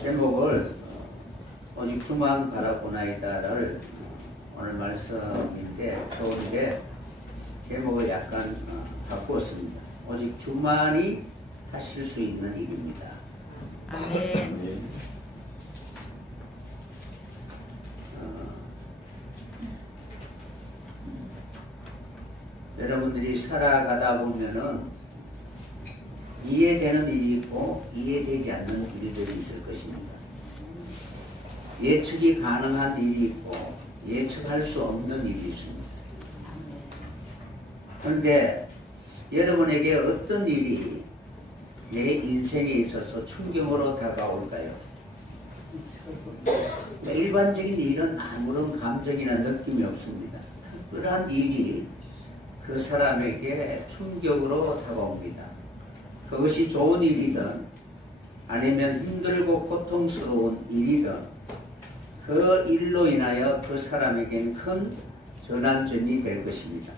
제목을 오직 주만 바라보나이다를 오늘 말씀인데 겨울에 제목을 약간 바꾸었습니다. 오직 주만이 하실 수 있는 일입니다. 아멘. 여러분들이 살아가다 보면은 이해되는 일이 있고 이해되지 않는 일들이 있을 것입니다. 예측이 가능한 일이 있고 예측할 수 없는 일이 있습니다. 그런데 여러분에게 어떤 일이 내 인생에 있어서 충격으로 다가올까요? 일반적인 일은 아무런 감정이나 느낌이 없습니다. 특별한 일이 그 사람에게 충격으로 다가옵니다. 그것이 좋은 일이든 아니면 힘들고 고통스러운 일이든 그 일로 인하여 그 사람에게는 큰 전환점이 될 것입니다.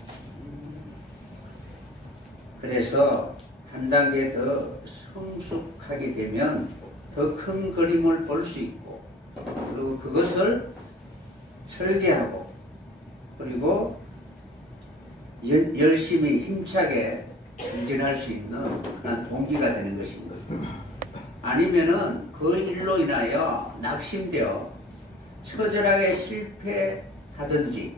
그래서 한 단계 더 성숙하게 되면 더 큰 그림을 볼 수 있고 그리고 그것을 설계하고 그리고 열심히 힘차게 전진할 수 있는 그런 동기가 되는 것입니다. 아니면은 그 일로 인하여 낙심되어 처절하게 실패하든지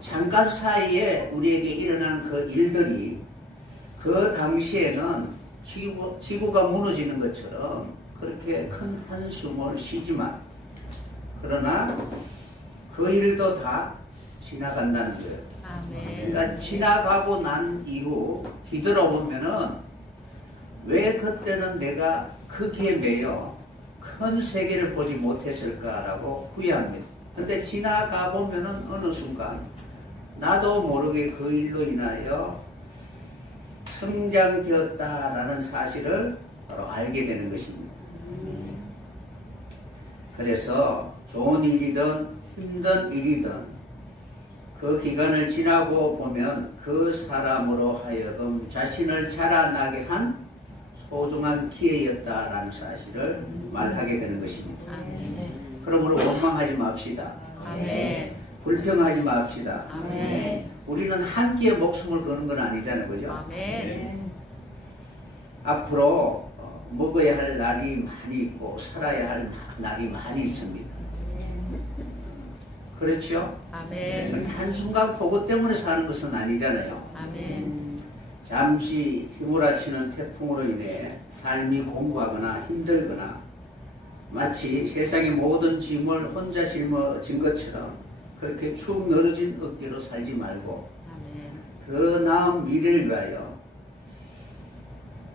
잠깐 사이에 우리에게 일어난 그 일들이 그 당시에는 지구가 무너지는 것처럼 그렇게 큰 한숨을 쉬지만 그러나 그 일도 다 지나간다는 거예요. 아멘. 그러니까 지나가고 난 이후 뒤돌아보면은 왜 그때는 내가 크기에 매여 큰 세계를 보지 못했을까라고 후회합니다. 근데 지나가 보면은 어느 순간 나도 모르게 그 일로 인하여 성장되었다라는 사실을 바로 알게 되는 것입니다. 그래서 좋은 일이든 힘든 일이든 그 기간을 지나고 보면 그 사람으로 하여금 자신을 자라나게 한 소중한 기회였다라는 사실을 말하게 되는 것입니다. 아멘. 그러므로 원망하지 맙시다. 아멘. 불평하지 맙시다. 아멘. 우리는 한 끼에 목숨을 거는 건 아니잖아요. 그죠? 아멘. 앞으로 먹어야 할 날이 많이 있고 살아야 할 날이 많이 있습니다. 그렇죠? 아멘. 한순간 그것 때문에 사는 것은 아니잖아요. 아멘. 잠시 휘몰아치는 태풍으로 인해 삶이 공고하거나 힘들거나 마치 세상의 모든 짐을 혼자 짊어진 것처럼 그렇게 축 늘어진 어깨로 살지 말고 아멘. 그 나은 미래를 위하여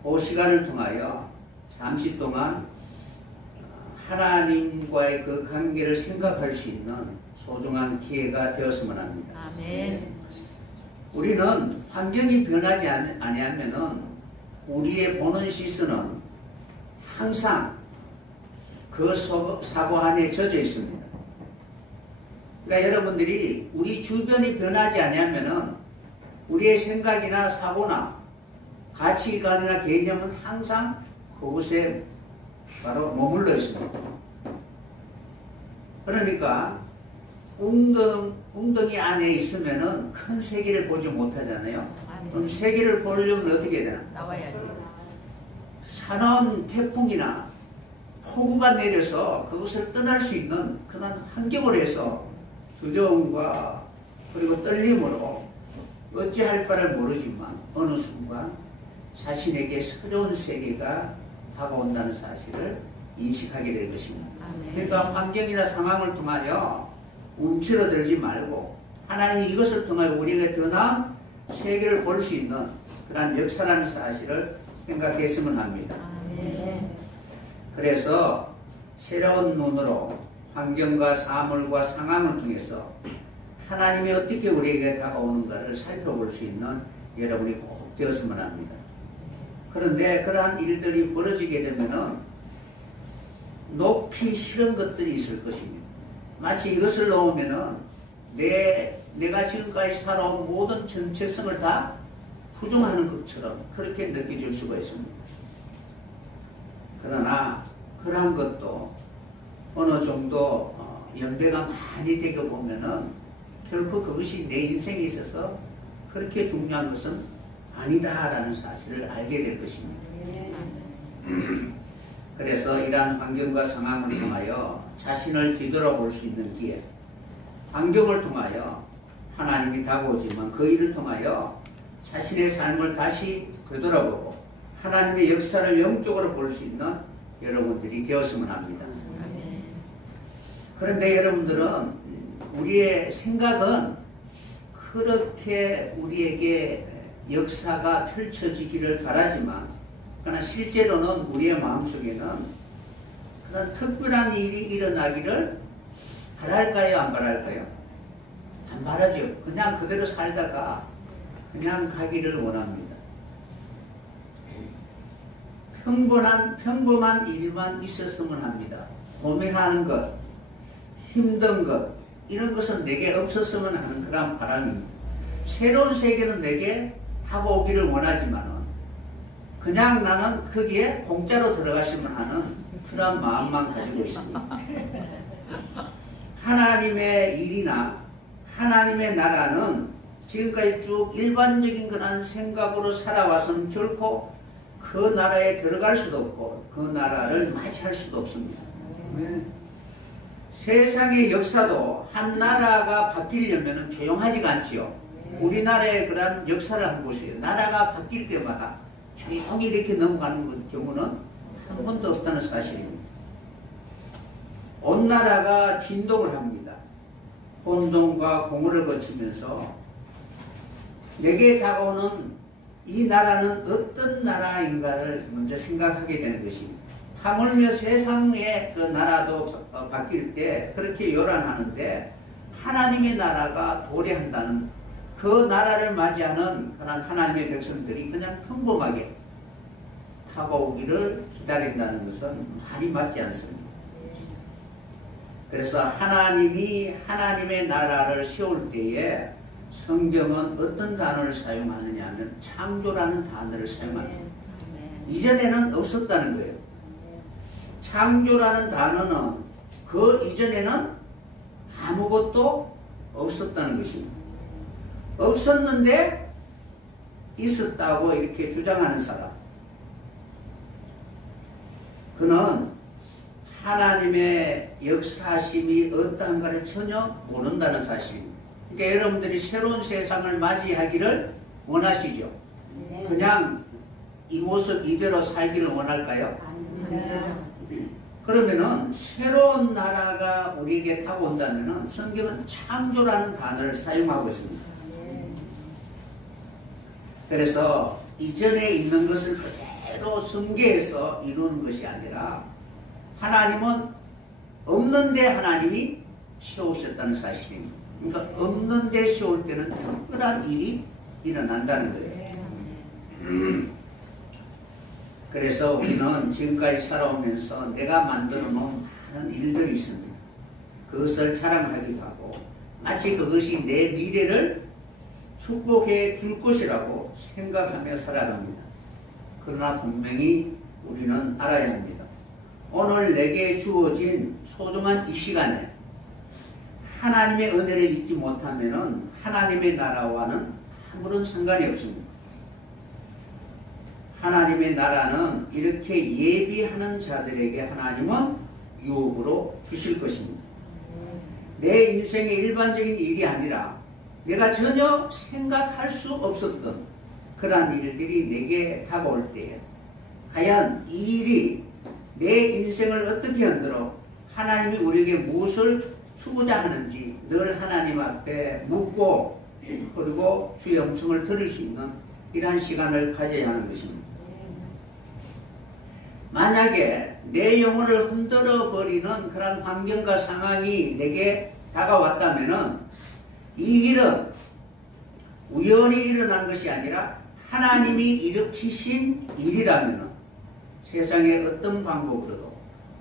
그 시간을 통하여 잠시 동안 하나님과의 그 관계를 생각할 수 있는 소중한 기회가 되었으면 합니다. 아멘. 우리는 환경이 변하지 아니하면은 우리의 보는 시선은 항상 그 사고 안에 젖어 있습니다. 그러니까 여러분들이 우리 주변이 변하지 아니하면은 우리의 생각이나 사고나 가치관이나 개념은 항상 그곳에 바로 머물러 있습니다. 그러니까 웅덩이 안에 있으면은 큰 세계를 보지 못하잖아요. 그럼 세계를 보려면 어떻게 되나? 나와야지. 사나운 태풍이나 폭우가 내려서 그것을 떠날 수 있는 그런 환경을 해서 두려움과 그리고 떨림으로 어찌할 바를 모르지만 어느 순간 자신에게 새로운 세계가 다가온다는 사실을 인식하게 될 것입니다. 아멘. 그러니까 환경이나 상황을 통하여 움츠러들지 말고 하나님이 이것을 통하여 우리에게 더 나은 세계를 볼 수 있는 그러한 역사라는 사실을 생각했으면 합니다. 아멘. 그래서 새로운 눈으로 환경과 사물과 상황을 통해서 하나님이 어떻게 우리에게 다가오는가를 살펴볼 수 있는 여러분이 꼭 되었으면 합니다. 그런데 그러한 일들이 벌어지게 되면은 높이 싫은 것들이 있을 것입니다. 마치 이것을 놓으면은 내가 지금까지 살아온 모든 정체성을 다 부정하는 것처럼 그렇게 느껴질 수가 있습니다. 그러나 그러한 것도 어느 정도 연배가 많이 되게 보면은 결코 그것이 내 인생에 있어서 그렇게 중요한 것은 아니다라는 사실을 알게 될 것입니다. 그래서 이러한 환경과 상황을 통하여 자신을 뒤돌아볼 수 있는 기회, 환경을 통하여 하나님이 다가오지만 그 일을 통하여 자신의 삶을 다시 되돌아보고 하나님의 역사를 영적으로 볼 수 있는 여러분들이 되었으면 합니다. 그런데 여러분들은 우리의 생각은 그렇게 우리에게 역사가 펼쳐지기를 바라지만 그러나 실제로는 우리의 마음속에는 그런 특별한 일이 일어나기를 바랄까요? 안 바랄까요? 안 바라죠. 그냥 그대로 살다가 그냥 가기를 원합니다. 평범한 일만 있었으면 합니다. 고민하는 것, 힘든 것, 이런 것은 내게 없었으면 하는 그런 바람입니다. 새로운 세계는 내게 다가오기를 원하지만은 그냥 나는 거기에 공짜로 들어갔으면 하는 그런 마음만 가지고 있습니다. 하나님의 일이나 하나님의 나라는 지금까지 쭉 일반적인 그런 생각으로 살아와서는 결코 그 나라에 들어갈 수도 없고 그 나라를 맞이할 수도 없습니다. 세상의 역사도 한 나라가 바뀌려면 조용하지가 않지요. 우리나라의 그런 역사를 한번 보세요. 나라가 바뀔 때마다 조용히 이렇게 넘어가는 경우는 한 번도 없다는 사실입니다. 온 나라가 진동을 합니다. 혼돈과 공허를 거치면서 내게 다가오는 이 나라는 어떤 나라인가를 먼저 생각하게 되는 것입니다. 하물며 세상의 그 나라도 바뀔 때 그렇게 요란하는데 하나님의 나라가 도래한다는 그 나라를 맞이하는 그런 하나님의 백성들이 그냥 평범하게 다가오기를 기다린다는 것은 말이 맞지 않습니다. 그래서 하나님이 하나님의 나라를 세울 때에 성경은 어떤 단어를 사용하느냐 하면 창조라는 단어를 사용합니다. 이전에는 없었다는 거예요. 창조라는 단어는 그 이전에는 아무것도 없었다는 것입니다. 없었는데 있었다고 이렇게 주장하는 사람, 그는 하나님의 역사심이 어떠한가를 전혀 모른다는 사실입니다. 그러니까 여러분들이 새로운 세상을 맞이하기를 원하시죠? 그냥 이 모습 이대로 살기를 원할까요? 그러면은 새로운 나라가 우리에게 다가온다면은 성경은 창조라는 단어를 사용하고 있습니다. 그래서 이전에 있는 것을 그대로 승계해서 이루는 것이 아니라 하나님은 없는데 하나님이 세우셨다는 사실입니다. 그러니까 없는데 세울 때는 특별한 일이 일어난다는 거예요. 그래서 우리는 지금까지 살아오면서 내가 만들어 놓은 많은 일들이 있습니다. 그것을 자랑하기도 하고 마치 그것이 내 미래를 축복해 줄 것이라고 생각하며 살아갑니다. 그러나 분명히 우리는 알아야 합니다. 오늘 내게 주어진 소중한 이 시간에 하나님의 은혜를 잊지 못하면 하나님의 나라와는 아무런 상관이 없습니다. 하나님의 나라는 이렇게 예비하는 자들에게 하나님은 유업으로 주실 것입니다. 내 인생의 일반적인 일이 아니라 내가 전혀 생각할 수 없었던 그러한 일들이 내게 다가올 때에 과연 이 일이 내 인생을 어떻게 흔들어 하나님이 우리에게 무엇을 주고자 하는지 늘 하나님 앞에 묻고 그리고 주의 음성을 들을 수 있는 이러한 시간을 가져야 하는 것입니다. 만약에 내 영혼을 흔들어 버리는 그런 환경과 상황이 내게 다가왔다면은 이 일은 우연히 일어난 것이 아니라 하나님이 일으키신 일이라면은 세상의 어떤 방법으로도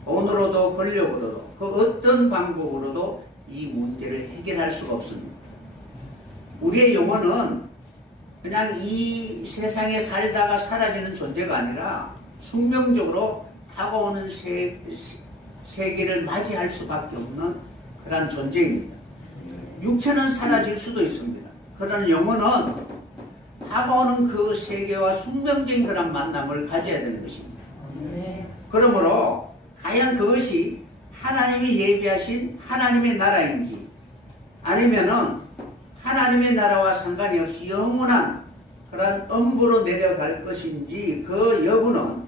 돈으로도 권력으로도 그 어떤 방법으로도 이 문제를 해결할 수가 없습니다. 우리의 영혼은 그냥 이 세상에 살다가 사라지는 존재가 아니라 숙명적으로 다가오는 세계를 맞이할 수밖에 없는 그런 존재입니다. 육체는 사라질 수도 있습니다. 그러나 영혼은 다가오는 그 세계와 숙명적인 그런 만남을 가져야 되는 것입니다. 그러므로 과연 그것이 하나님이 예비하신 하나님의 나라인지 아니면은 하나님의 나라와 상관이 없이 영원한 그런 음부로 내려갈 것인지 그 여부는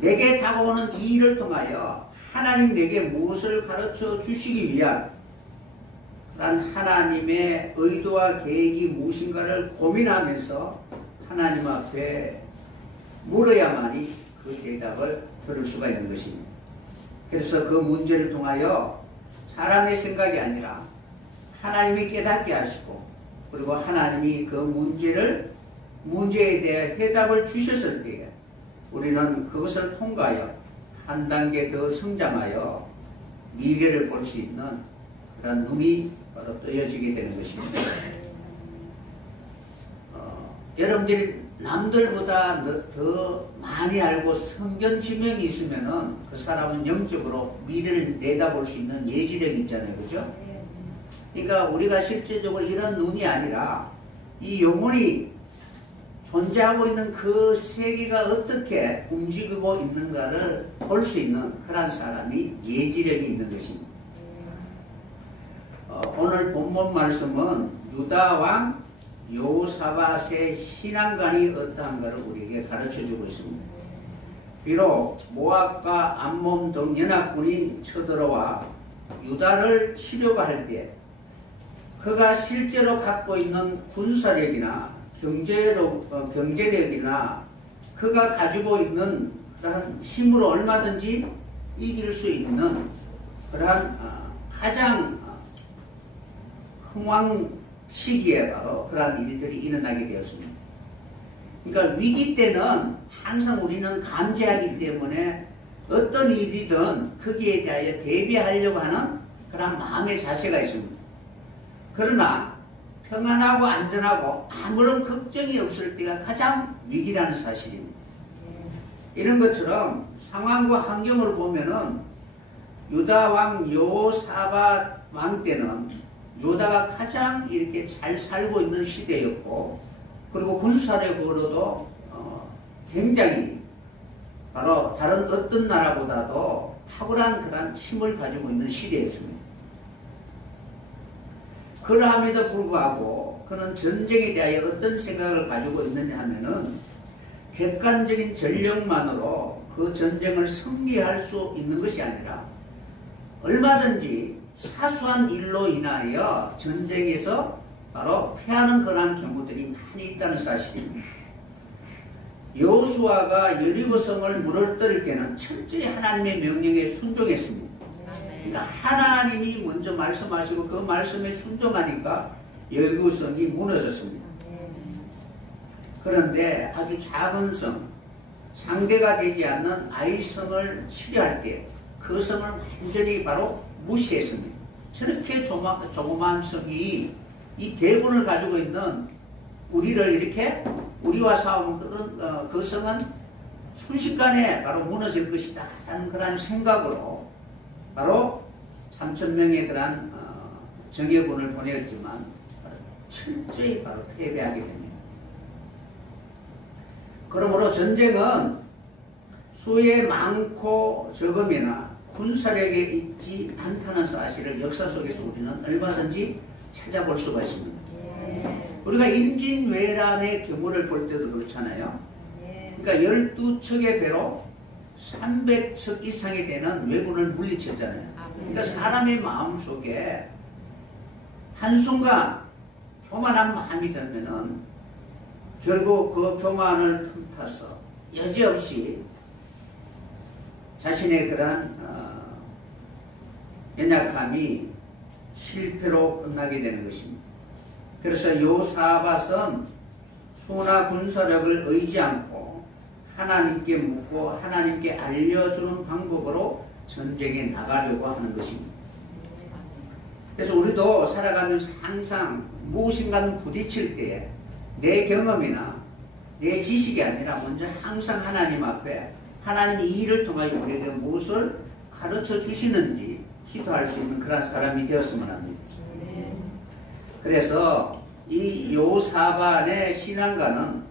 내게 다가오는 이 일을 통하여 하나님 내게 무엇을 가르쳐 주시기 위한 그런 하나님의 의도와 계획이 무엇인가를 고민하면서 하나님 앞에 물어야만이 그 대답을 들을 수가 있는 것입니다. 그래서 그 문제를 통하여 사람의 생각이 아니라 하나님이 깨닫게 하시고 그리고 하나님이 그 문제에 대해 해답을 주셨을 때에 우리는 그것을 통과하여 한 단계 더 성장하여 미래를 볼 수 있는 그런 눈이 바로 떠여지게 되는 것입니다. 여러분들이 남들보다 더 많이 알고 성견 지명이 있으면은 그 사람은 영적으로 미래를 내다볼 수 있는 예지력이 있잖아요. 그죠? 그러니까 우리가 실제적으로 이런 눈이 아니라 이 영혼이 존재하고 있는 그 세계가 어떻게 움직이고 있는가를 볼 수 있는 그런 사람이 예지력이 있는 것입니다. 오늘 본문 말씀은 유다 왕 여호사밧의 신앙관이 어떠한가를 우리에게 가르쳐주고 있습니다. 비록 모압과 암몬 등 연합군이 쳐들어와 유다를 치려고 할 때 그가 실제로 갖고 있는 군사력이나 경제력이나 그가 가지고 있는 그러한 힘으로 얼마든지 이길 수 있는 그러한 가장 흥왕 시기에 바로 그러한 일들이 일어나게 되었습니다. 그러니까 위기 때는 항상 우리는 감지하기 때문에 어떤 일이든 거기에 대하여 대비하려고 하는 그런 마음의 자세가 있습니다. 그러나 평안하고 안전하고 아무런 걱정이 없을 때가 가장 위기라는 사실입니다. 이런 것처럼 상황과 환경을 보면은 유다 왕 여호사밧 왕 때는 유다가 가장 이렇게 잘 살고 있는 시대였고 그리고 군사력으로도 굉장히 바로 다른 어떤 나라보다도 탁월한 그런 힘을 가지고 있는 시대였습니다. 그러함에도 불구하고 그는 전쟁에 대하여 어떤 생각을 가지고 있느냐 하면은 객관적인 전력만으로 그 전쟁을 승리할 수 있는 것이 아니라 얼마든지 사소한 일로 인하여 전쟁에서 바로 패하는 그러한 경우들이 많이 있다는 사실입니다. 여호수아가 여리고성을 무너뜨릴 때는 철저히 하나님의 명령에 순종했습니다. 그러니까 하나님이 먼저 말씀하시고 그 말씀에 순종하니까 여리고성이 무너졌습니다. 그런데 아주 작은 성, 상대가 되지 않는 아이성을 치료할 때 그 성을 완전히 바로 무시했습니다. 저렇게 조그마한 성이 이 대군을 가지고 있는 우리를 이렇게 우리와 싸우면 그 성은 순식간에 바로 무너질 것이다 하는 그런 생각으로 바로 3,000명의 그런 정예군을 보냈지만 철저히 바로 패배하게 됩니다. 그러므로 전쟁은 수의 많고 적음이나 군사력에 있지 않다는 사실을 역사 속에서 우리는 얼마든지 찾아볼 수가 있습니다. 우리가 임진왜란의 경우를 볼 때도 그렇잖아요. 그러니까 12척의 배로 300척 이상이 되는 왜군을 물리쳤잖아요. 그러니까 사람의 마음속에 한순간 교만한 마음이 들면은 결국 그 교만을 틈타서 여지없이 자신의 그러한 연약함이 실패로 끝나게 되는 것입니다. 그래서 여호사밧은 수나 군사력을 의지 않고 하나님께 묻고 하나님께 알려주는 방법으로 전쟁에 나가려고 하는 것입니다. 그래서 우리도 살아가면서 항상 무엇인가는 부딪힐 때에 내 경험이나 내 지식이 아니라 먼저 항상 하나님 앞에 하나님이 이 일을 통하여 우리에게 무엇을 가르쳐 주시는지 기도할 수 있는 그런 사람이 되었으면 합니다. 그래서 이 요사반의 신앙가는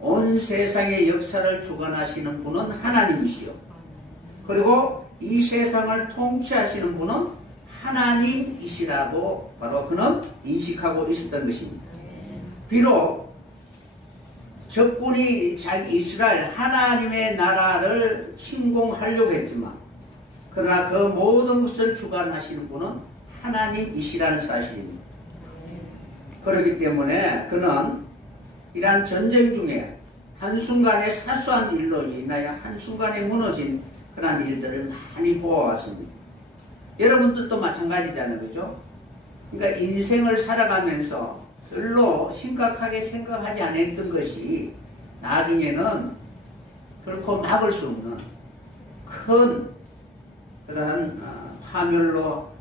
온 세상의 역사를 주관하시는 분은 하나님이시요. 그리고 이 세상을 통치하시는 분은 하나님이시라고 바로 그는 인식하고 있었던 것입니다. 비록 적군이 자기 이스라엘 하나님의 나라를 침공하려고 했지만 그러나 그 모든 것을 주관하시는 분은 하나님이시라는 사실입니다. 그렇기 때문에 그는 이러한 전쟁 중에 한순간에 사소한 일로 인하여 한순간에 무너진 그런 일들을 많이 보아왔습니다. 여러분들도 마찬가지잖아요. 그죠? 그러니까 인생을 살아가면서 별로 심각하게 생각하지 않았던 것이 나중에는 결코 막을 수 없는 큰 그러한 파멸로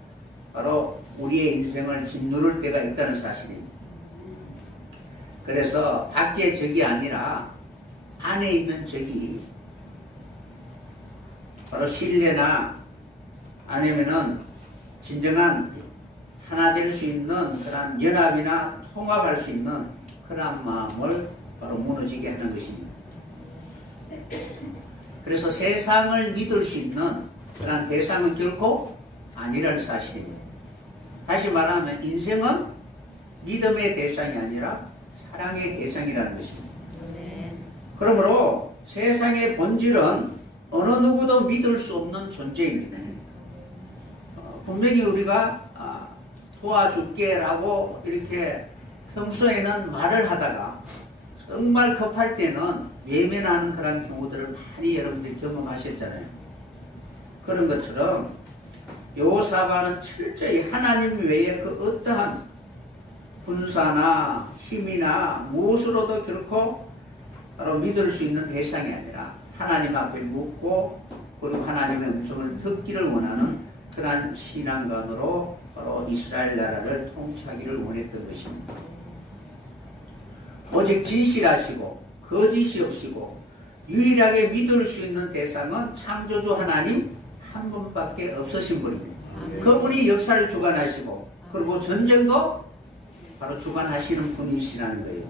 바로 우리의 인생을 짓누를 때가 있다는 사실입니다. 그래서 밖의 적이 아니라 안에 있는 적이 바로 신뢰나 아니면은 진정한 하나 될 수 있는 그런 연합이나 통합할 수 있는 그런 마음을 바로 무너지게 하는 것입니다. 그래서 세상을 믿을 수 있는 그런 대상은 결코 아니라는 사실입니다. 다시 말하면 인생은 믿음의 대상이 아니라 사랑의 대상이라는 것입니다. 그러므로 세상의 본질은 어느 누구도 믿을 수 없는 존재입니다. 분명히 우리가 도와줄게 라고 이렇게 평소에는 말을 하다가 정말 급할 때는 외면하는 그런 경우들을 많이 여러분들이 경험하셨잖아요. 그런 것처럼 여호사밧은 철저히 하나님 외에 그 어떠한 군사나 힘이나 무엇으로도 결코 바로 믿을 수 있는 대상이 아니라 하나님 앞에 묻고 그리고 하나님의 음성을 듣기를 원하는 그러한 신앙관으로 바로 이스라엘 나라를 통치하기를 원했던 것입니다. 오직 진실하시고 거짓이 없이고 유일하게 믿을 수 있는 대상은 창조주 하나님 한 분밖에 없으신 분입니다. 그분이 역사를 주관하시고 그리고 전쟁도 바로 주관하시는 분이시라는 거예요.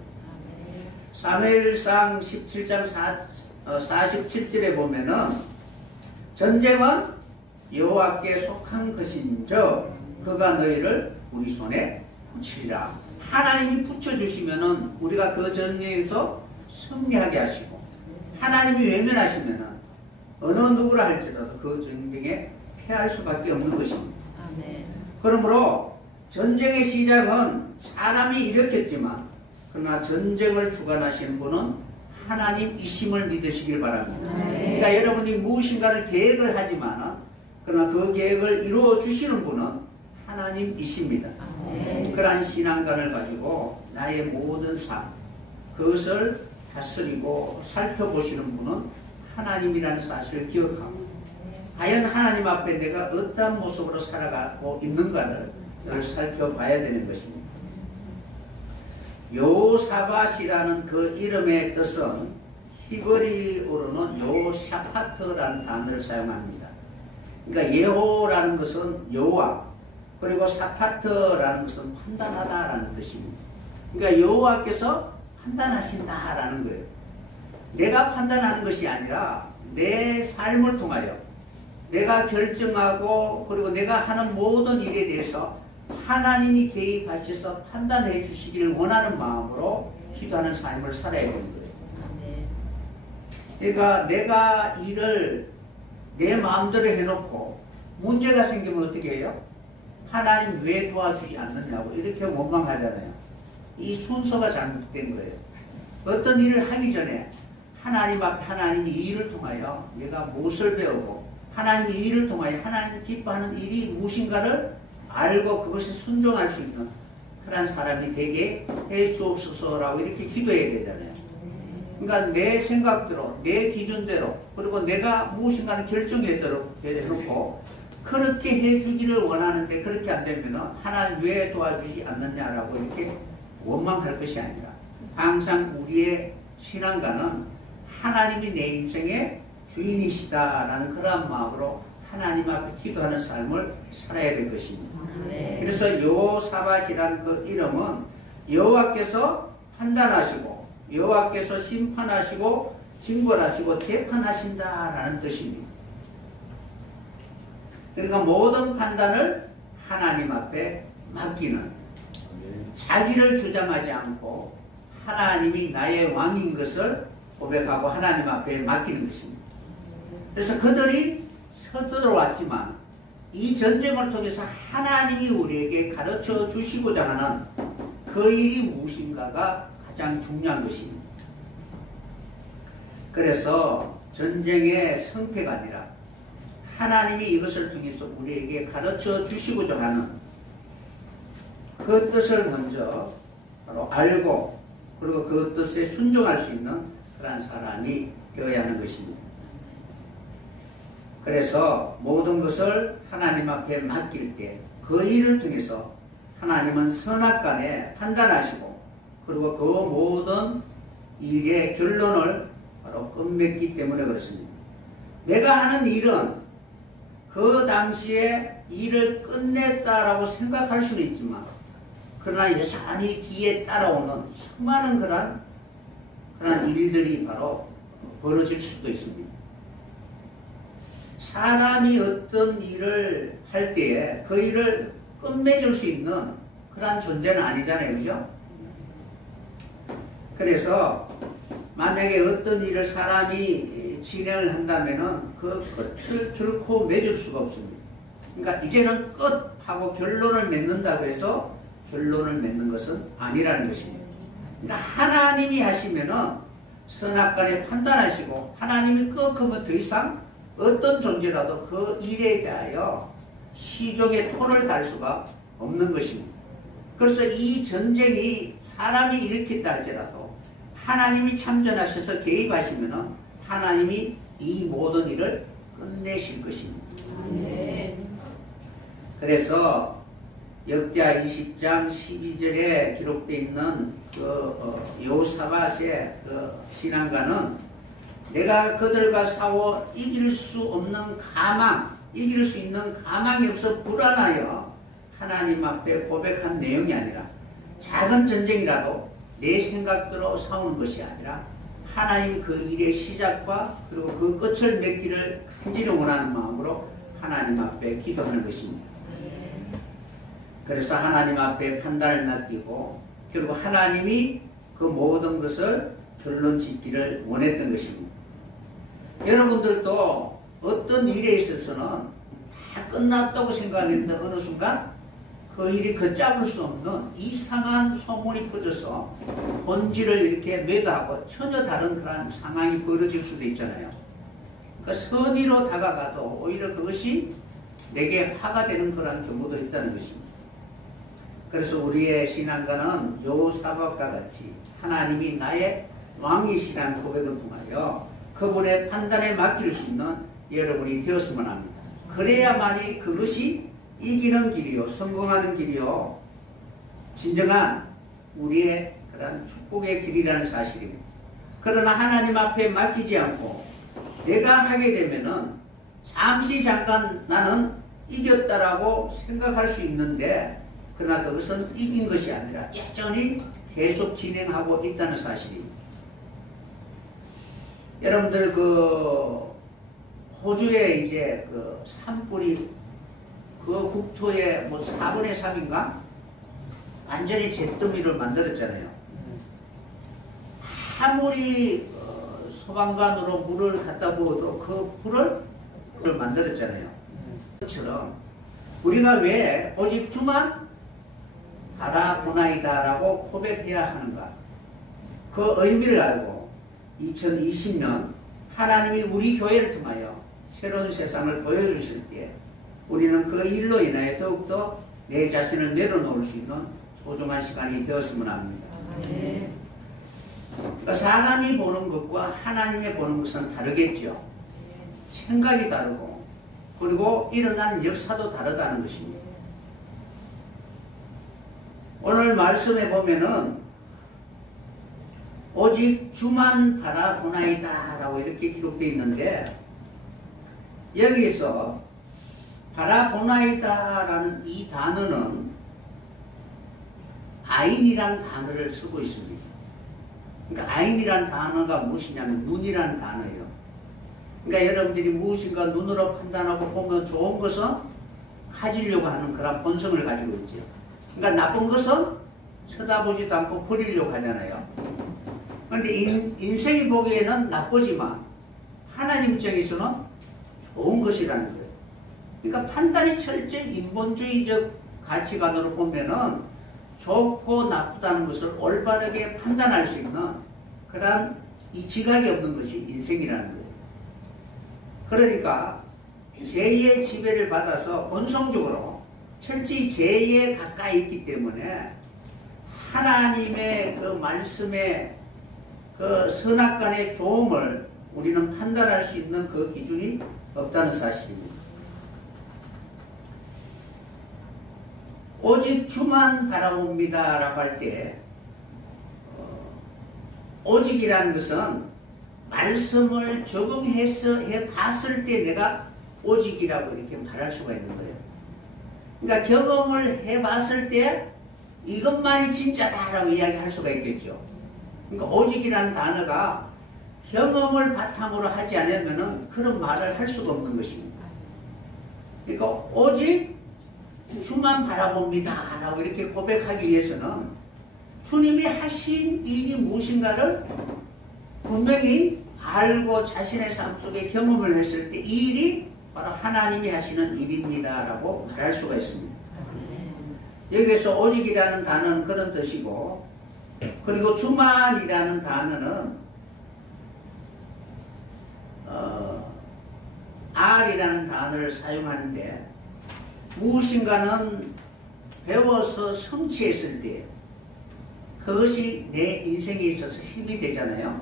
사무엘상 17장 47절에 보면은 전쟁은 여호와께 속한 것인즉 그가 너희를 우리 손에 붙이리라. 하나님이 붙여주시면은 우리가 그 전쟁에서 승리하게 하시고 하나님이 외면하시면은 어느 누구라 할지라도 그 전쟁에 패할 수밖에 없는 것입니다. 그러므로 전쟁의 시작은 사람이 일으켰지만 그러나 전쟁을 주관하시는 분은 하나님이심을 믿으시길 바랍니다. 그러니까 여러분이 무엇인가를 계획을 하지만 그러나 그 계획을 이루어 주시는 분은 하나님이십니다. 그러한 신앙관을 가지고 나의 모든 삶 그것을 다스리고 살펴보시는 분은 하나님이라는 사실을 기억하고 과연 하나님 앞에 내가 어떠한 모습으로 살아가고 있는가를 늘 살펴봐야 되는 것입니다. 요사밧이라는 그 이름의 뜻은 히브리어로는 요샤파트라는 단어를 사용합니다. 그러니까 예호라는 것은 여호와 그리고 사파트라는 것은 판단하다라는 뜻입니다. 그러니까 여호와께서 판단하신다라는 거예요. 내가 판단하는 것이 아니라 내 삶을 통하여 내가 결정하고 그리고 내가 하는 모든 일에 대해서 하나님이 개입하셔서 판단해 주시기를 원하는 마음으로 기도하는 삶을 살아야 되는 거예요. 그러니까 내가 일을 내 마음대로 해놓고 문제가 생기면 어떻게 해요? 하나님 왜 도와주지 않느냐고 이렇게 원망하잖아요. 이 순서가 잘못된 거예요. 어떤 일을 하기 전에 하나님 앞에 하나님이 이 일을 통하여 내가 무엇을 배우고 하나님이 이 일을 통하여 하나님 기뻐하는 일이 무엇인가를 알고 그것에 순종할 수 있는 그런 사람이 되게 해 주옵소서라고 이렇게 기도해야 되잖아요. 그러니까 내 생각대로 내 기준대로 그리고 내가 무엇인가를 결정해놓고 그렇게 해주기를 원하는데 그렇게 안 되면 하나님 왜 도와주지 않느냐라고 이렇게 원망할 것이 아니라 항상 우리의 신앙가는 하나님이 내 인생의 주인이시다라는 그런 마음으로 하나님 앞에 기도하는 삶을 살아야 될 것입니다. 네. 그래서 여호사밧이라는 그 이름은 여호와께서 판단하시고 여호와께서 심판하시고 징벌하시고 재판하신다라는 뜻입니다. 그러니까 모든 판단을 하나님 앞에 맡기는, 자기를 주장하지 않고 하나님이 나의 왕인 것을 고백하고 하나님 앞에 맡기는 것입니다. 그래서 그들이 서들어왔지만 이 전쟁을 통해서 하나님이 우리에게 가르쳐 주시고자 하는 그 일이 무엇인가가 가장 중요한 것입니다. 그래서 전쟁의 성패가 아니라 하나님이 이것을 통해서 우리에게 가르쳐 주시고자 하는 그 뜻을 먼저 바로 알고 그리고 그 뜻에 순종할 수 있는 그런 사람이 되어야 하는 것입니다. 그래서 모든 것을 하나님 앞에 맡길 때 그 일을 통해서 하나님은 선악간에 판단하시고 그리고 그 모든 일의 결론을 바로 끝맺기 때문에 그렇습니다. 내가 하는 일은 그 당시에 일을 끝냈다라고 생각할 수는 있지만 그러나 여전히 뒤에 따라오는 수많은 그런 일들이 바로 벌어질 수도 있습니다. 사람이 어떤 일을 할 때에 그 일을 끝맺을 수 있는 그런 존재는 아니잖아요. 그죠? 그래서 만약에 어떤 일을 사람이 진행을 한다면은 그 끝을 결코 맺을 수가 없습니다. 그러니까 이제는 끝하고 결론을 맺는다고 해서 결론을 맺는 것은 아니라는 것입니다. 그러니까 하나님이 하시면은 선악간에 판단하시고 하나님이 끄면 더 이상 어떤 존재라도 그 일에 대하여 시종의 토를 달 수가 없는 것입니다. 그래서 이 전쟁이 사람이 일으켰다 할지라도 하나님이 참전하셔서 개입하시면은 하나님이 이 모든 일을 끝내실 것입니다. 네. 그래서 역대하 20장 12절에 기록되어 있는 여호사밧의 신앙가는 내가 그들과 싸워 이길 수 없는 가망, 이길 수 있는 가망이 없어 불안하여 하나님 앞에 고백한 내용이 아니라 작은 전쟁이라도 내 생각대로 싸우는 것이 아니라 하나님이 그 일의 시작과 그리고 그 끝을 맺기를 간절히 원하는 마음으로 하나님 앞에 기도하는 것입니다. 그래서 하나님 앞에 판단을 맡기고 결국 하나님이 그 모든 것을 결론 짓기를 원했던 것입니다. 여러분들도 어떤 일에 있어서는 다 끝났다고 생각했는데 어느 순간 그 일이 걷잡을 수 없는 이상한 소문이 퍼져서 본질을 이렇게 매도하고 전혀 다른 그런 상황이 벌어질 수도 있잖아요. 그러니까 선의로 다가가도 오히려 그것이 내게 화가 되는 그런 경우도 있다는 것입니다. 그래서 우리의 신앙가는 여호사밧과 같이 하나님이 나의 왕이시라는 고백을 통하여 그분의 판단에 맡길 수 있는 여러분이 되었으면 합니다. 그래야만이 그것이 이기는 길이요, 성공하는 길이요, 진정한 우리의 그런 축복의 길이라는 사실입니다. 그러나 하나님 앞에 맡기지 않고 내가 하게 되면은 잠시 잠깐 나는 이겼다라고 생각할 수 있는데 그러나 그것은 이긴 것이 아니라 여전히 계속 진행하고 있다는 사실입니다. 여러분들 호주에 이제 산불이 국토의 4분의 3인가 완전히 잿더미를 만들었잖아요. 아무리 소방관으로 물을 갖다 부어도 그 불을 만들었잖아요. 그처럼 우리가 왜 오직 주만 바라보나이다 라고 고백해야 하는가? 그 의미를 알고 2020년 하나님이 우리 교회를 통하여 새로운 세상을 보여주실 때 우리는 그 일로 인하여 더욱더 내 자신을 내려놓을 수 있는 소중한 시간이 되었으면 합니다. 네. 그러니까 사람이 보는 것과 하나님이 보는 것은 다르겠죠. 생각이 다르고 그리고 일어난 역사도 다르다는 것입니다. 오늘 말씀에 보면은 오직 주만 바라보나이다 라고 이렇게 기록되어 있는데 여기서 바라보나이다라는 이 단어는 아인이라는 단어를 쓰고 있습니다. 그러니까 아인이라는 단어가 무엇이냐면 눈이라는 단어예요. 그러니까 여러분들이 무엇인가 눈으로 판단하고 보면 좋은 것은 가지려고 하는 그런 본성을 가지고 있죠. 그러니까 나쁜 것은 쳐다보지도 않고 버리려고 하잖아요. 그런데 인생이 보기에는 나쁘지만 하나님 입장에서는 좋은 것이라는 거예요. 그러니까 판단이 철저히 인본주의적 가치관으로 보면은 좋고 나쁘다는 것을 올바르게 판단할 수 있는 그런 이 지각이 없는 것이 인생이라는 거예요. 그러니까 죄의 지배를 받아서 본성적으로 철저히 죄에 가까이 있기 때문에 하나님의 그 말씀의 그 선악간의 조음을 우리는 판단할 수 있는 그 기준이 없다는 사실입니다. 오직 주만 바라봅니다 라고 할 때 오직이라는 것은 말씀을 적응해서 해봤을 때 내가 오직이라고 이렇게 말할 수가 있는 거예요. 그러니까 경험을 해봤을 때 이것만이 진짜다라고 이야기할 수가 있겠죠. 그러니까 오직이라는 단어가 경험을 바탕으로 하지 않으면 그런 말을 할 수가 없는 것입니다. 그러니까 오직 주만 바라봅니다 라고 이렇게 고백하기 위해서는 주님이 하신 일이 무엇인가를 분명히 알고 자신의 삶 속에 경험을 했을 때 이 일이 바로 하나님이 하시는 일입니다 라고 말할 수가 있습니다. 여기서 오직이라는 단어는 그런 뜻이고, 그리고 주만이라는 단어는 R이라는 단어를 사용하는데 무엇인가는 배워서 성취했을 때 그것이 내 인생에 있어서 힘이 되잖아요.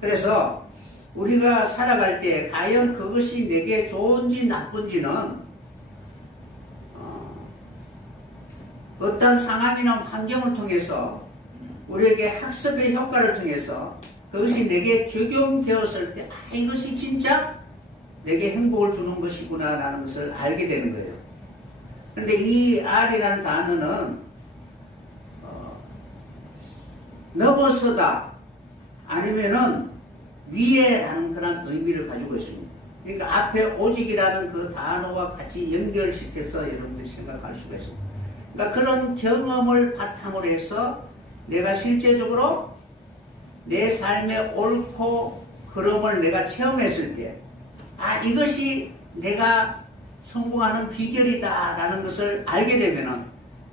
그래서 우리가 살아갈 때 과연 그것이 내게 좋은지 나쁜지는 어떤 상황이나 환경을 통해서 우리에게 학습의 효과를 통해서 그것이 내게 적용되었을 때 이것이 진짜 내게 행복을 주는 것이구나 라는 것을 알게 되는 거예요. 그런데 이 R이라는 단어는 넘어서다 아니면은 위에라는 그런 의미를 가지고 있습니다. 그러니까 앞에 오직이라는 그 단어와 같이 연결시켜서 여러분들이 생각할 수가 있습니다. 그러니까 그런 경험을 바탕으로 해서 내가 실제적으로 내 삶의 옳고 그름을 내가 체험했을 때 이것이 내가 성공하는 비결이다 라는 것을 알게 되면은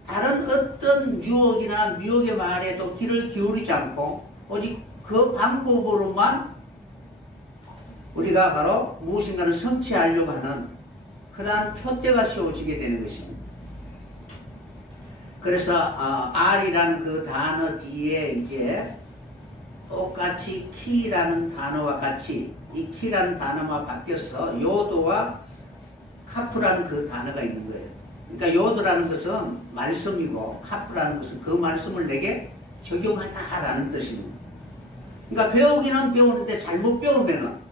다른 어떤 유혹이나 미혹의 말에도 귀를 기울이지 않고 오직 그 방법으로만 우리가 바로 무엇인가를 성취하려고 하는 그러한 표대가 세워지게 되는 것입니다. 그래서 R이라는 그 단어 뒤에 이제 똑같이 키라는 단어와 같이 이 키라는 단어만 바뀌어서 요도와 카프라는 그 단어가 있는 거예요. 그러니까 요도라는 것은 말씀이고 카프라는 것은 그 말씀을 내게 적용하다라는 뜻입니다. 그러니까 배우기는 배우는데 잘못 배우면은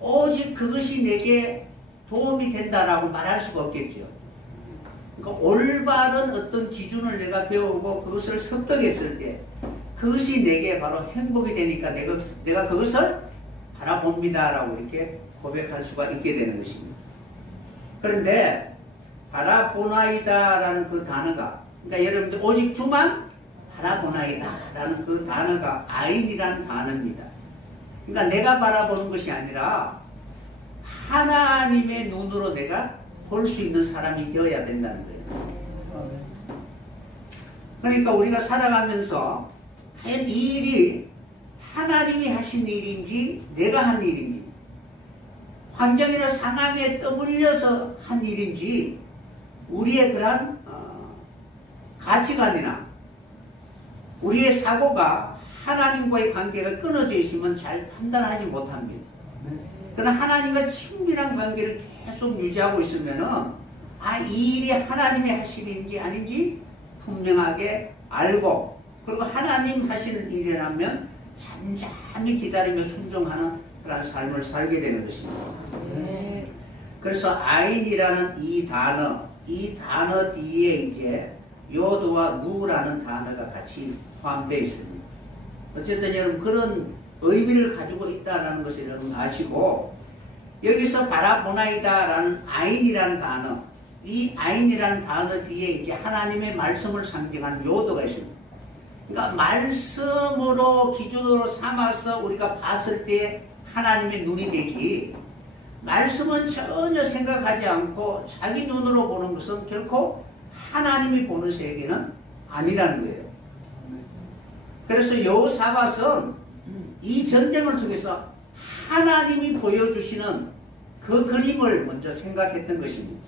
오직 그것이 내게 도움이 된다라고 말할 수가 없겠죠. 그러니까 올바른 어떤 기준을 내가 배우고 그것을 습득했을 때 그것이 내게 바로 행복이 되니까 내가 그것을 바라봅니다라고 이렇게 고백할 수가 있게 되는 것입니다. 그런데 바라보나이다라는 그 단어가, 그러니까 여러분들 오직 주만 바라보나이다라는 그 단어가 아인이라는 단어입니다. 그러니까 내가 바라보는 것이 아니라 하나님의 눈으로 내가 볼 수 있는 사람이 되어야 된다는 거예요. 그러니까 우리가 살아가면서 과연 이 일이 하나님이 하신 일인지 내가 한 일인지 환경이나 상황에 떠밀려서 한 일인지 우리의 그런 가치관이나 우리의 사고가 하나님과의 관계가 끊어져 있으면 잘 판단하지 못합니다. 그러나 하나님과 친밀한 관계를 계속 유지하고 있으면은 이 일이 하나님이 하실 일인지 아닌지 분명하게 알고, 그리고 하나님 하시는 일이라면 잠잠히 기다리며 순종하는 그런 삶을 살게 되는 것입니다. 네. 그래서 아인이라는 이 단어 뒤에 이제 요도와 누라는 단어가 같이 포함되어 있습니다. 어쨌든 여러분 그런 의미를 가지고 있다는 것을 여러분 아시고, 여기서 바라보나이다라는 아인이라는 단어, 이 아인이라는 단어 뒤에 이제 하나님의 말씀을 상징하는 요도가 있습니다. 그러니까 말씀으로 기준으로 삼아서 우리가 봤을 때 하나님의 눈이 되지, 말씀은 전혀 생각하지 않고 자기 눈으로 보는 것은 결코 하나님이 보는 세계는 아니라는 거예요. 그래서 여호사밧은 이 전쟁을 통해서 하나님이 보여주시는 그 그림을 먼저 생각했던 것입니다.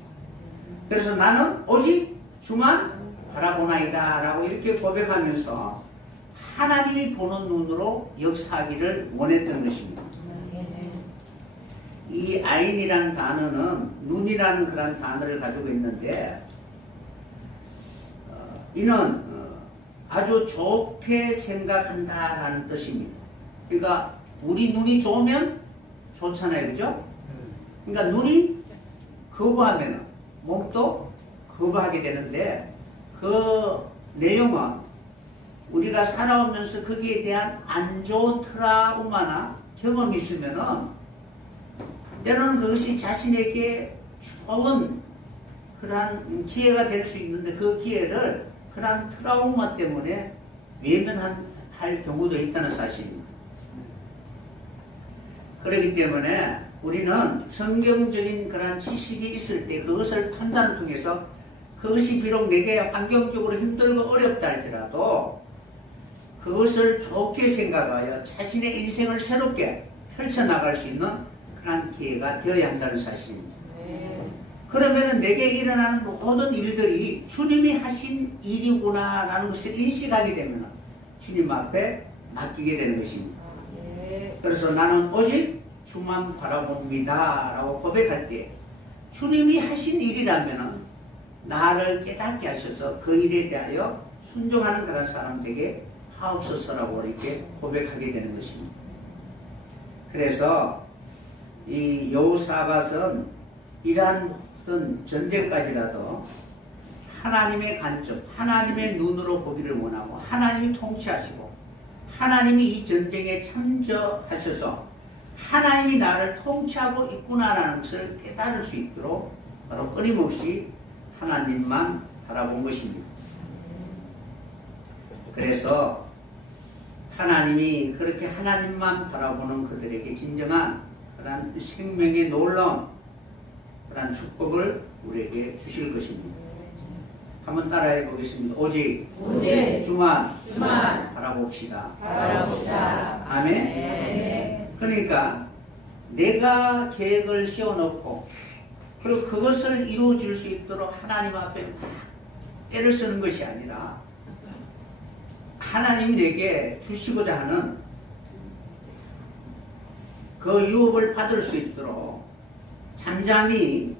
그래서 나는 오직 주만 바라보나이다 라고 이렇게 고백하면서 하나님이 보는 눈으로 역사하기를 원했던 것입니다. 이 아인이라는 단어는 눈이라는 그런 단어를 가지고 있는데, 이는 아주 좋게 생각한다라는 뜻입니다. 그러니까 우리 눈이 좋으면 좋잖아요, 그죠? 그러니까 눈이 거부하면 몸도 거부하게 되는데, 그 내용은 우리가 살아오면서 거기에 대한 안 좋은 트라우마나 경험이 있으면은 때로는 그것이 자신에게 좋은 그러한 기회가 될 수 있는데, 그 기회를 그러한 트라우마 때문에 외면할 경우도 있다는 사실입니다. 그렇기 때문에 우리는 성경적인 그러한 지식이 있을 때 그것을 판단을 통해서, 그것이 비록 내게 환경적으로 힘들고 어렵다 할지라도 그것을 좋게 생각하여 자신의 인생을 새롭게 펼쳐나갈 수 있는 그런 기회가 되어야 한다는 사실입니다. 그러면 내게 일어나는 모든 일들이 주님이 하신 일이구나 라는 것을 인식하게 되면 주님 앞에 맡기게 되는 것입니다. 그래서 나는 오직 주만 바라봅니다 라고 고백할 때, 주님이 하신 일이라면 나를 깨닫게 하셔서 그 일에 대하여 순종하는 그런 사람 되게 하옵소서라고 이렇게 고백하게 되는 것입니다. 그래서 이 여호사밧은 이러한 모든 전쟁까지라도 하나님의 관점, 하나님의 눈으로 보기를 원하고, 하나님이 통치하시고 하나님이 이 전쟁에 참여하셔서 하나님이 나를 통치하고 있구나라는 것을 깨달을 수 있도록 바로 끊임없이 하나님만 바라본 것입니다. 그래서 하나님이 그렇게 하나님만 바라보는 그들에게 진정한 그런 생명의 놀라운 그런 축복을 우리에게 주실 것입니다. 한번 따라해 보겠습니다. 오직 주만 바라봅시다. 아멘. 그러니까 내가 계획을 세워놓고 그리고 그것을 이루어질 수 있도록 하나님 앞에 막 때를 쓰는 것이 아니라, 하나님이 내게 주시고자 하는 그 유업을 받을 수 있도록 잠잠히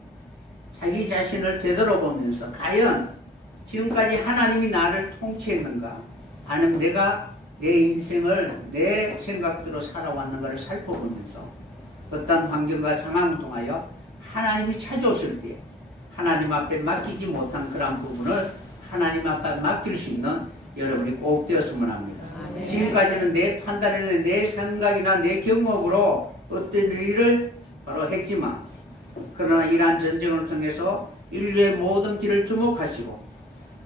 자기 자신을 되돌아보면서 과연 지금까지 하나님이 나를 통치했는가, 아니면 내가 내 인생을 내 생각대로 살아왔는가를 살펴보면서 어떤 환경과 상황을 통하여 하나님이 찾아오실 때 하나님 앞에 맡기지 못한 그러한 부분을 하나님 앞에 맡길 수 있는 여러분이 꼭 되었으면 합니다. 아멘. 지금까지는 내 판단이나 내 생각이나 내 경험으로 어떤 일을 바로 했지만, 그러나 이러한 전쟁을 통해서 인류의 모든 길을 주목하시고,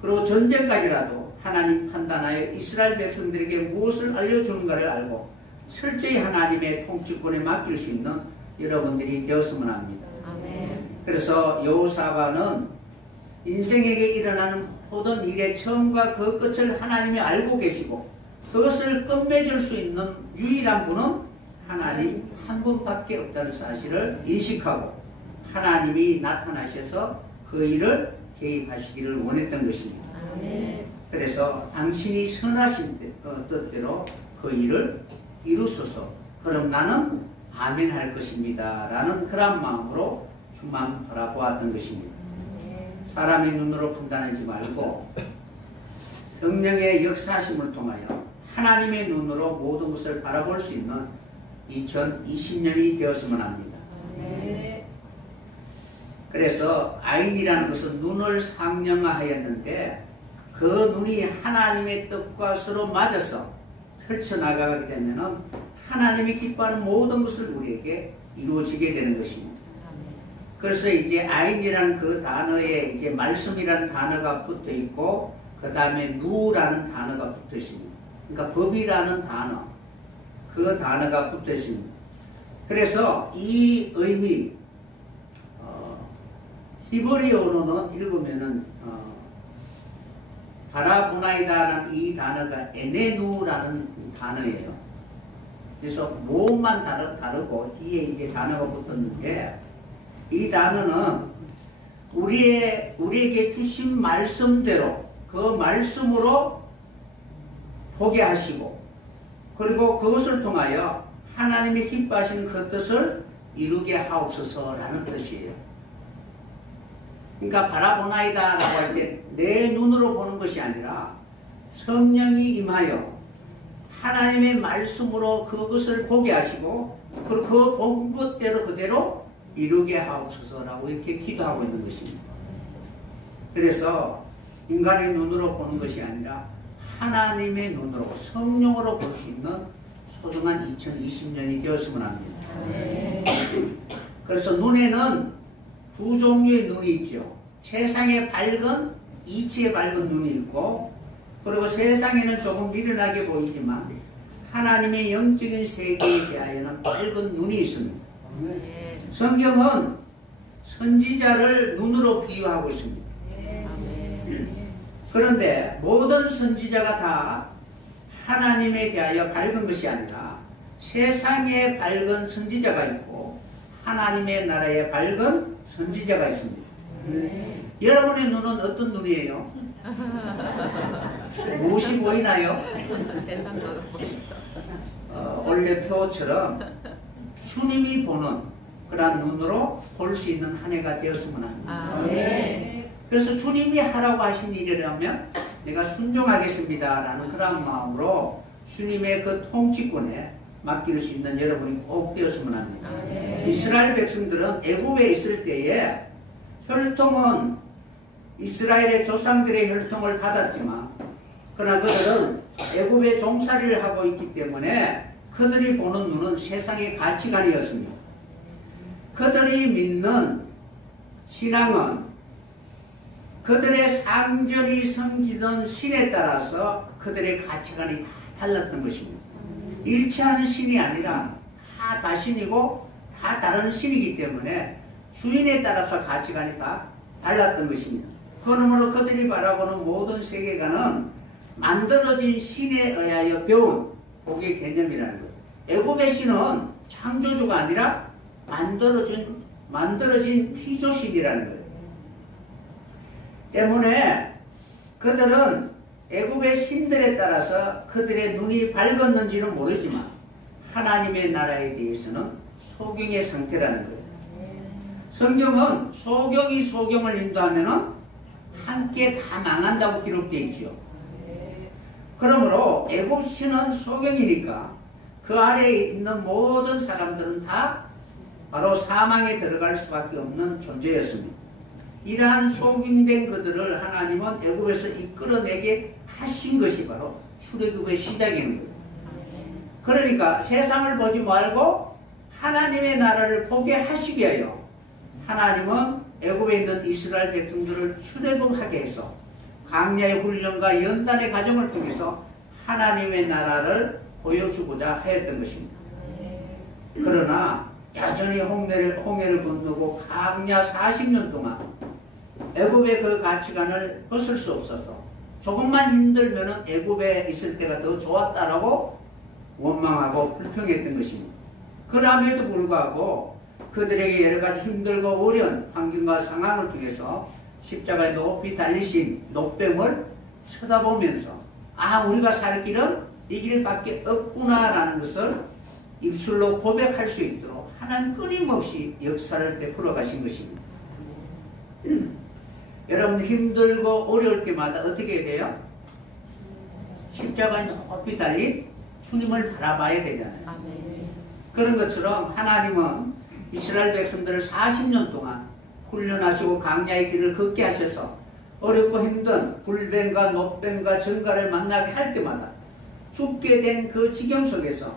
그리고 전쟁까지라도 하나님 판단하여 이스라엘 백성들에게 무엇을 알려주는가를 알고 철저히 하나님의 통치권에 맡길 수 있는 여러분들이 되었으면 합니다. 아멘. 그래서 여호사밧은 인생에게 일어나는 모든 일의 처음과 그 끝을 하나님이 알고 계시고, 그것을 끝맺을 수 있는 유일한 분은 하나님 한 분밖에 없다는 사실을 인식하고 하나님이 나타나셔서 그 일을 개입하시기를 원했던 것입니다. 아멘. 그래서 당신이 선하신 뜻대로 그 일을 이루소서, 그럼 나는 아멘 할 것입니다 라는 그런 마음으로 주만 바라보았던 것입니다. 사람의 눈으로 판단하지 말고 성령의 역사하심을 통하여 하나님의 눈으로 모든 것을 바라볼 수 있는 2020년이 되었으면 합니다. 네. 그래서 아인이라는 것은 눈을 상령하였는데 그 눈이 하나님의 뜻과 서로 맞아서 펼쳐나가게 되면 하나님이 기뻐하는 모든 것을 우리에게 이루어지게 되는 것입니다. 그래서 이제 아인이라는 그 단어에 이제 말씀이라는 단어가 붙어 있고 그 다음에 누라는 단어가 붙어 있습니다. 그러니까 법이라는 단어, 그 단어가 붙어 있습니다. 그래서 이 의미, 히브리어로는 읽으면은 바라보나이다라는 이 단어가 에네누라는 단어예요. 그래서 모음만 다르고 뒤에 이제 단어가 붙었는데 이 단어는 우리에게 주신 말씀대로 그 말씀으로 보게 하시고 그리고 그것을 통하여 하나님이 기뻐하시는 그 뜻을 이루게 하옵소서라는 뜻이에요. 그러니까 바라보나이다 라고 할 때 내 눈으로 보는 것이 아니라 성령이 임하여 하나님의 말씀으로 그것을 보게 하시고 그 본 것대로 그대로 이루게 하옵소서라고 이렇게 기도하고 있는 것입니다. 그래서 인간의 눈으로 보는 것이 아니라 하나님의 눈으로 성령으로 볼 수 있는 소중한 2020년이 되었으면 합니다. 그래서 눈에는 두 종류의 눈이 있죠. 세상에 밝은 이치에 밝은 눈이 있고 그리고 세상에는 조금 미련하게 보이지만 하나님의 영적인 세계에 대하여는 밝은 눈이 있습니다. 성경은 선지자를 눈으로 비유하고 있습니다. 그런데 모든 선지자가 다 하나님에 대하여 밝은 것이 아니라 세상에 밝은 선지자가 있고 하나님의 나라에 밝은 선지자가 있습니다. 여러분의 눈은 어떤 눈이에요? 무엇이 보이나요? 원래표처럼 주님이 보는 그런 눈으로 볼 수 있는 한 해가 되었으면 합니다. 그래서 주님이 하라고 하신 일이라면 내가 순종하겠습니다 라는 그런 마음으로 주님의 그 통치권에 맡길 수 있는 여러분이 꼭 되었으면 합니다. 이스라엘 백성들은 애굽에 있을 때에 혈통은 이스라엘의 조상들의 혈통을 받았지만 그러나 그들은 애굽에 종살이를 하고 있기 때문에 그들이 보는 눈은 세상의 가치관이었습니다. 그들이 믿는 신앙은 그들의 상전이 섬기던 신에 따라서 그들의 가치관이 다 달랐던 것입니다. 일치하는 신이 아니라 다 다신이고 다 다른 신이기 때문에 주인에 따라서 가치관이 다 달랐던 것입니다. 그러므로 그들이 바라보는 모든 세계관은 만들어진 신에 의하여 배운 복의 개념이라는 거예요. 애굽의 신은 창조주가 아니라 만들어진 피조신이라는 거예요. 때문에 그들은 애굽의 신들에 따라서 그들의 눈이 밝았는지는 모르지만 하나님의 나라에 대해서는 소경의 상태라는 거예요. 성경은 소경이 소경을 인도하면 함께 다 망한다고 기록되어 있죠. 그러므로 애굽 신은 소경이니까 그 아래에 있는 모든 사람들은 다 바로 사망에 들어갈 수밖에 없는 존재였습니다. 이러한 소경된 그들을 하나님은 애굽에서 이끌어내게 하신 것이 바로 출애굽의 시작인 거예요. 그러니까 세상을 보지 말고 하나님의 나라를 보게 하시기 위하여 하나님은 애굽에 있는 이스라엘 백성들을 출애굽하게 해서 광야의 훈련과 연단의 과정을 통해서 하나님의 나라를 보여주고자 하였던 것입니다. 그러나 여전히 홍해를 건너고 광야 40년 동안 애굽의 그 가치관을 벗을 수 없어서 조금만 힘들면 애굽에 있을 때가 더 좋았다라고 원망하고 불평했던 것입니다. 그럼에도 불구하고 그들에게 여러 가지 힘들고 어려운 환경과 상황을 통해서 십자가에 높이 달리신 높됨을 쳐다보면서 우리가 살 길은 이 길밖에 없구나라는 것을 입술로 고백할 수 있도록 하나님 끊임없이 역사를 베풀어 가신 것입니다. 여러분 힘들고 어려울 때마다 어떻게 해야 돼요? 십자가에 높이 달린 주님을 바라봐야 되잖아요. 그런 것처럼 하나님은 이스라엘 백성들을 40년 동안 훈련하시고 광야의 길을 걷게 하셔서 어렵고 힘든 불뱀과 노뱀과 전갈을 만나게 할 때마다 죽게 된 그 지경 속에서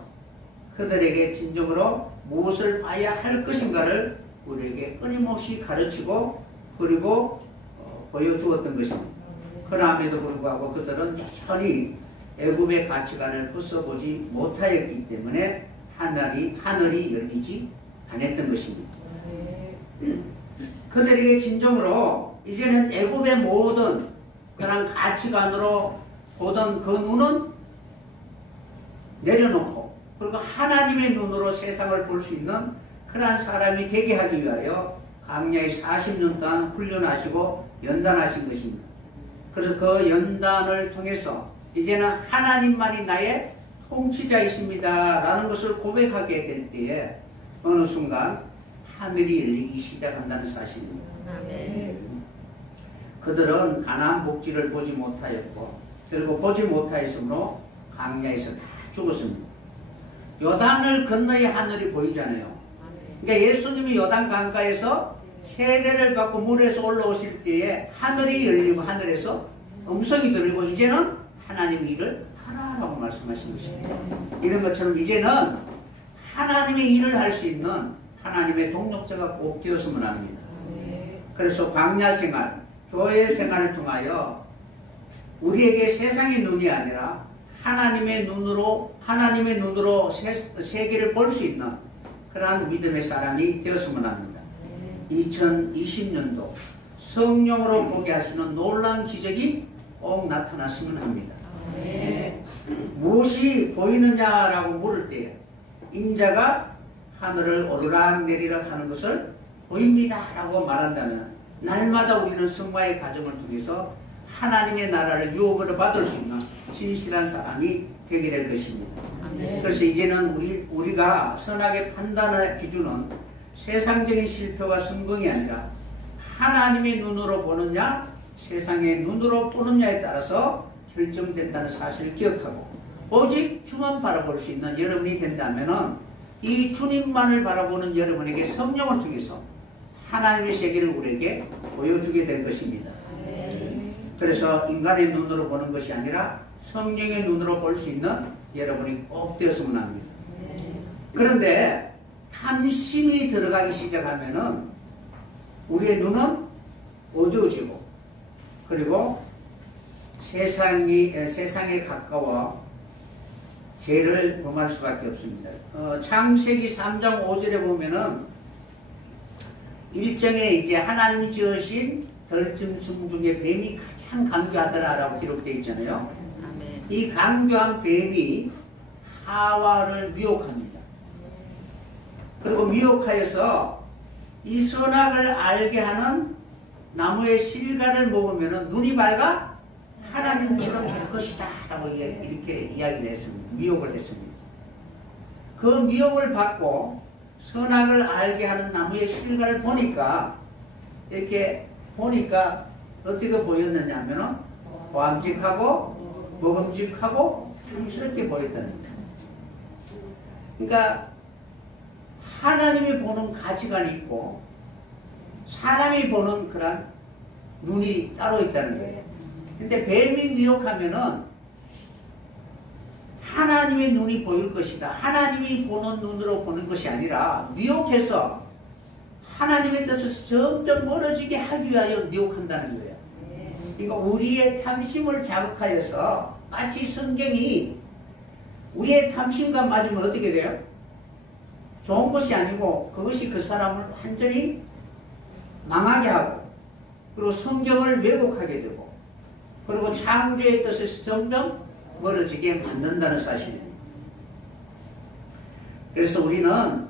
그들에게 진정으로 무엇을 봐야 할 것인가를 우리에게 끊임없이 가르치고 그리고 보여주었던 것입니다. 그럼에도 불구하고 그들은 여전히 애굽의 가치관을 벗어보지 못하였기 때문에 하늘이 열리지 않았던 것입니다. 그들에게 진정으로 이제는 애굽의 모든 그런 가치관으로 보던 그 눈은 내려놓고 그리고 하나님의 눈으로 세상을 볼 수 있는 그러한 사람이 되게 하기 위하여 광야에 40년 동안 훈련하시고 연단하신 것입니다. 그래서 그 연단을 통해서 이제는 하나님만이 나의 통치자이십니다 라는 것을 고백하게 될 때에 어느 순간 하늘이 열리기 시작한다는 사실입니다. 그들은 가나안 복지를 보지 못하였고 결국 보지 못하였으므로 광야에서 다 죽었습니다. 요단을 건너야 하늘이 보이잖아요. 그러니까 예수님이 요단 강가에서 세례를 받고 물에서 올라오실 때에 하늘이 열리고 하늘에서 음성이 들리고 이제는 하나님의 일을 하라라고 말씀하신 것입니다. 이런 것처럼 이제는 하나님의 일을 할 수 있는 하나님의 동력자가 꼭 되었으면 합니다. 그래서 광야 생활, 교회 생활을 통하여 우리에게 세상의 눈이 아니라 하나님의 눈으로 세계를 볼 수 있는 그러한 믿음의 사람이 되었으면 합니다. 2020년도 성령으로 보게 하시는 놀라운 기적이 꼭 나타났으면 합니다. 무엇이 보이느냐라고 물을 때 인자가 하늘을 오르락 내리락 하는 것을 보입니다 라고 말한다면 날마다 우리는 성화의 과정을 통해서 하나님의 나라를 유업으로 받을 수 있는 진실한 사람이 되게 될 것입니다. 그래서 이제는 우리가 선하게 판단의 기준은 세상적인 실패와 성공이 아니라 하나님의 눈으로 보느냐 세상의 눈으로 보느냐에 따라서 결정된다는 사실을 기억하고 오직 주만 바라볼 수 있는 여러분이 된다면 이 주님만을 바라보는 여러분에게 성령을 통해서 하나님의 세계를 우리에게 보여주게 될 것입니다. 그래서 인간의 눈으로 보는 것이 아니라 성령의 눈으로 볼 수 있는 여러분이 꼭 되었으면 합니다. 그런데 탐심이 들어가기 시작하면은 우리의 눈은 어두워지고 그리고 세상에 가까워 죄를 범할 수밖에 없습니다. 창세기 3장 5절에 보면은 일정에 이제 하나님이 지으신 덜짐승 중에 뱀이 가장 강교하더라라고 기록되어 있잖아요. 이 강교한 뱀이 하와를 미혹합니다. 그리고 미혹하여서 이 선악을 알게 하는 나무의 실과를 먹으면 눈이 밝아 하나님처럼 될 것이다 라고 이렇게 이야기를 했습니다. 미혹을 했습니다. 그 미혹을 받고 선악을 알게 하는 나무의 실과를 보니까 어떻게 보였느냐 하면 보암직하고 먹음직하고 탐스럽게 보였답니다. 그러니까 하나님이 보는 가치관이 있고 사람이 보는 그런 눈이 따로 있다는 거예요. 근데 뱀이 미혹하면은 하나님의 눈이 보일 것이다. 하나님이 보는 눈으로 보는 것이 아니라 미혹해서 하나님의 뜻에서 점점 멀어지게 하기 위하여 미혹한다는 거예요. 그러니까 우리의 탐심을 자극하여서 마치 성경이 우리의 탐심과 맞으면 어떻게 돼요? 좋은 것이 아니고 그것이 그 사람을 완전히 망하게 하고 그리고 성경을 왜곡하게 되고 그리고 창조의 뜻에서 점점 멀어지게 만든다는 사실입니다. 그래서 우리는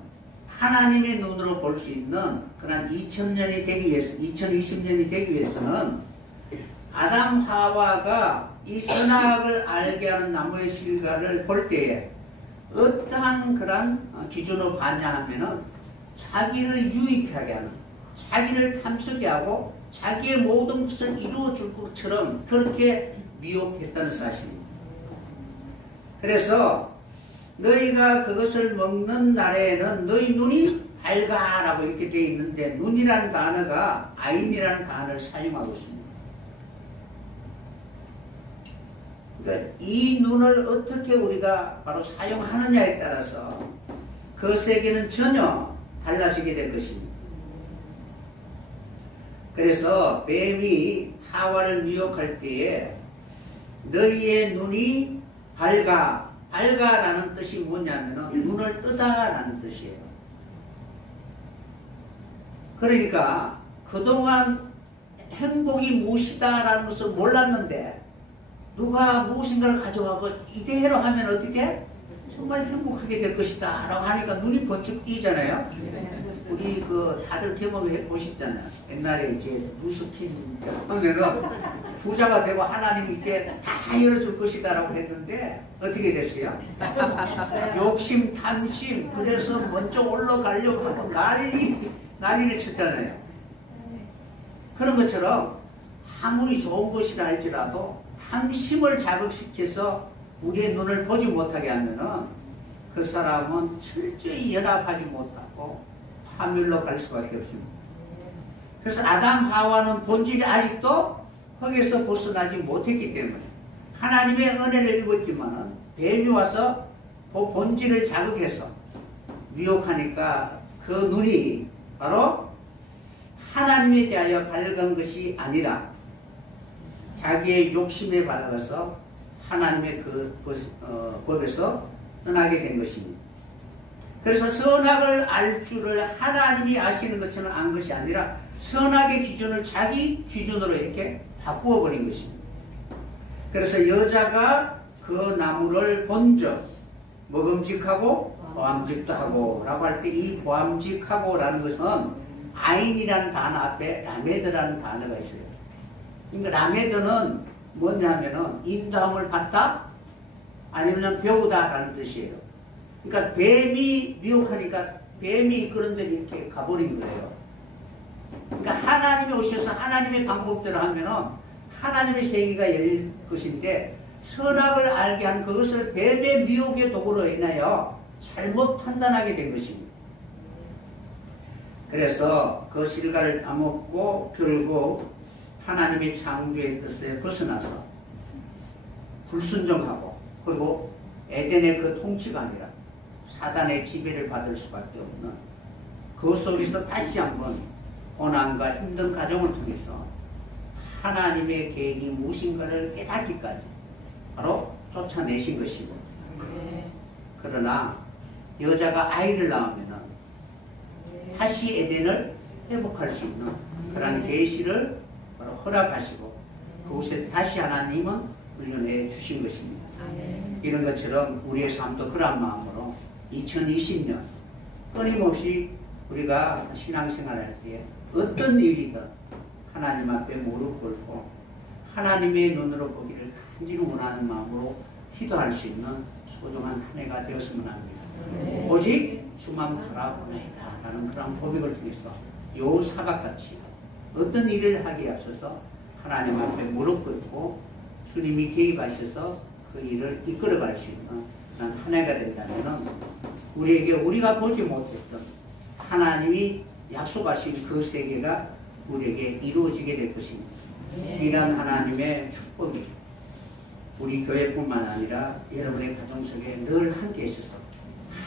하나님의 눈으로 볼 수 있는 그런 2020년이 되기 위해서는 아담 하와가 이 선악을 알게 하는 나무의 실과를 볼 때에 어떠한 그런 기준으로 반영하면은 자기를 유익하게 하는, 자기를 탐스게 하고 자기의 모든 것을 이루어 줄 것처럼 그렇게 미혹했다는 사실입니다. 그래서 너희가 그것을 먹는 날에는 너희 눈이 밝아라고 이렇게 되어 있는데 눈이라는 단어가 아인이라는 단어를 사용하고 있습니다. 그러니까 이 눈을 어떻게 우리가 바로 사용하느냐에 따라서 그 세계는 전혀 달라지게 될 것입니다. 그래서 뱀이 하와를 미혹할 때에 너희의 눈이 밝아라는 뜻이 뭐냐면 눈을 뜨다라는 뜻이에요. 그러니까 그동안 행복이 무엇이다라는 것을 몰랐는데 누가 무엇인가를 가져가고 이대로 하면 어떻게? 정말 행복하게 될 것이다 라고 하니까 눈이 번쩍 뜨이잖아요. 우리 다들 경험해 보셨잖아요. 옛날에 이제 뉴스팀 하면은 부자가 되고 하나님이 이렇게 다 열어줄 것이다 라고 했는데 어떻게 됐어요? 욕심, 탐심, 그래서 먼저 올라가려고 하고 난리를 쳤잖아요. 그런 것처럼 아무리 좋은 것이라 할지라도 탐심을 자극시켜서 우리의 눈을 보지 못하게 하면은 그 사람은 철저히 연합하지 못하고 파멸로 갈 수밖에 없습니다. 그래서 아담 하와는 본질이 아직도 흙에서 벗어나지 못했기 때문에 하나님의 은혜를 입었지만은 뱀이 와서 그 본질을 자극해서 미혹하니까 그 눈이 바로 하나님에 대하여 밝은 것이 아니라 자기의 욕심에 받아서 하나님의 그 법에서 떠나게 된 것입니다. 그래서 선악을 알 줄을 하나님이 아시는 것처럼 안 것이 아니라 선악의 기준을 자기 기준으로 이렇게 바꾸어 버린 것입니다. 그래서 여자가 그 나무를 본즉 먹음직하고 보암직도 하고 라고 할 때 이 보암직하고 라는 것은 아인이라는 단어 앞에 라메드라는 단어가 있어요. 그러니까 라메드는 뭐냐면은 인도함을 받다 아니면 배우다 라는 뜻이에요. 그러니까 뱀이 미혹하니까 뱀이 이끄는 대로 이렇게 가버린 거예요. 그러니까 하나님이 오셔서 하나님의 방법대로 하면은 하나님의 세계가 열릴 것인데 선악을 알게 한 그것을 뱀의 미혹의 도구로 인하여 잘못 판단하게 된 것입니다. 그래서 그 실과를 따먹고 결국 하나님의 창조의 뜻에 벗어나서 불순종하고 그리고 에덴의 그 통치가 아니라 사단의 지배를 받을 수밖에 없는 그 속에서 다시 한번 고난과 힘든 과정을 통해서 하나님의 계획이 무엇인가를 깨닫기까지 바로 쫓아내신 것이고 그러나 여자가 아이를 낳으면 다시 에덴을 회복할 수 있는 그런 계시를 바로 허락하시고 그곳에 다시 하나님은 물려내 주신 것입니다. 이런 것처럼 우리의 삶도 그런 마음으로 2020년 끊임없이 우리가 신앙생활할 때 어떤 일이든 하나님 앞에 무릎 꿇고 하나님의 눈으로 보기를 간절히 원하는 마음으로 기도할 수 있는 소중한 한 해가 되었으면 합니다. 오직 주만 바라보나이다 라는 그런 고백을 통해서 요 사각같이 어떤 일을 하기에 앞서서 하나님 앞에 무릎 꿇고 주님이 개입하셔서 그 일을 이끌어갈 수 있는 그런 한 해가 된다면 우리에게 우리가 보지 못했던 하나님이 약속하신 그 세계가 우리에게 이루어지게 될 것입니다. 이런 하나님의 축복이 우리 교회뿐만 아니라 여러분의 가정 속에 늘 함께 있어서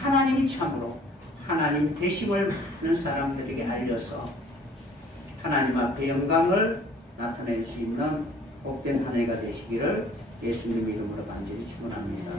하나님이 참으로 하나님 되심을 많은 사람들에게 알려서 하나님 앞에 영광을 나타낼 수 있는 복된 한 해가 되시기를 예수님 이름으로 간절히 축원합니다.